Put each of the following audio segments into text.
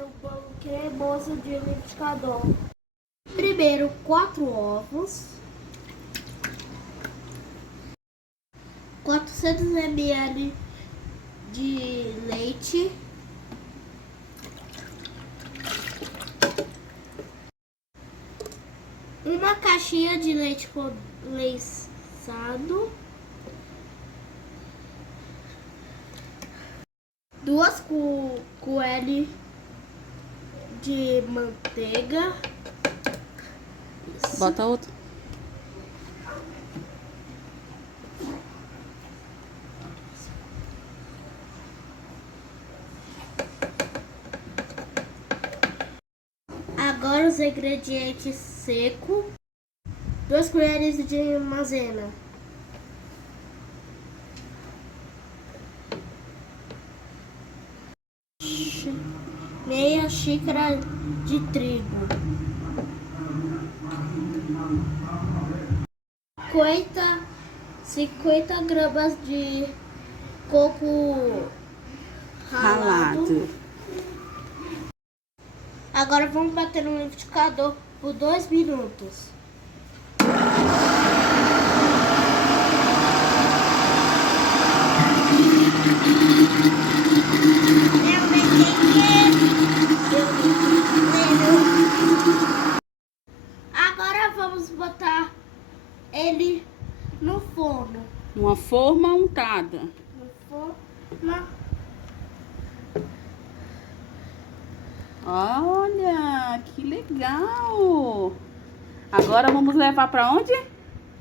fazer um bolo cremoso de liquidificador. Primeiro, 4 ovos, 400 ml de leite, uma caixinha de leite condensado, 2 colheres de manteiga. Bota outro. Agora os ingredientes secos, 2 colheres de maisena, meia xícara de trigo, 50 gramas de coco ralado. Agora vamos bater no liquidificador por 2 minutos. Agora vamos botar ele no forno. Uma forma untada. No forno. Olha, que legal! Agora vamos levar para onde?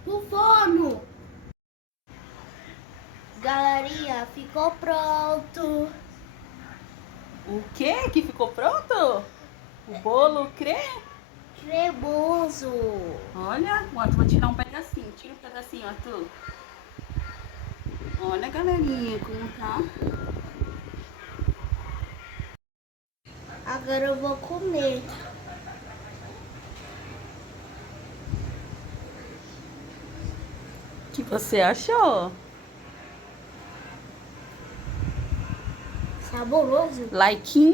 No forno. Galerinha, ficou pronto. O que que ficou pronto? O bolo Cremoso. Olha, o Arthur vai tirar um pedacinho. Tira um pedacinho, Arthur. Olha, galerinha, como tá. Agora eu vou comer. O que você achou? Saboroso. Like.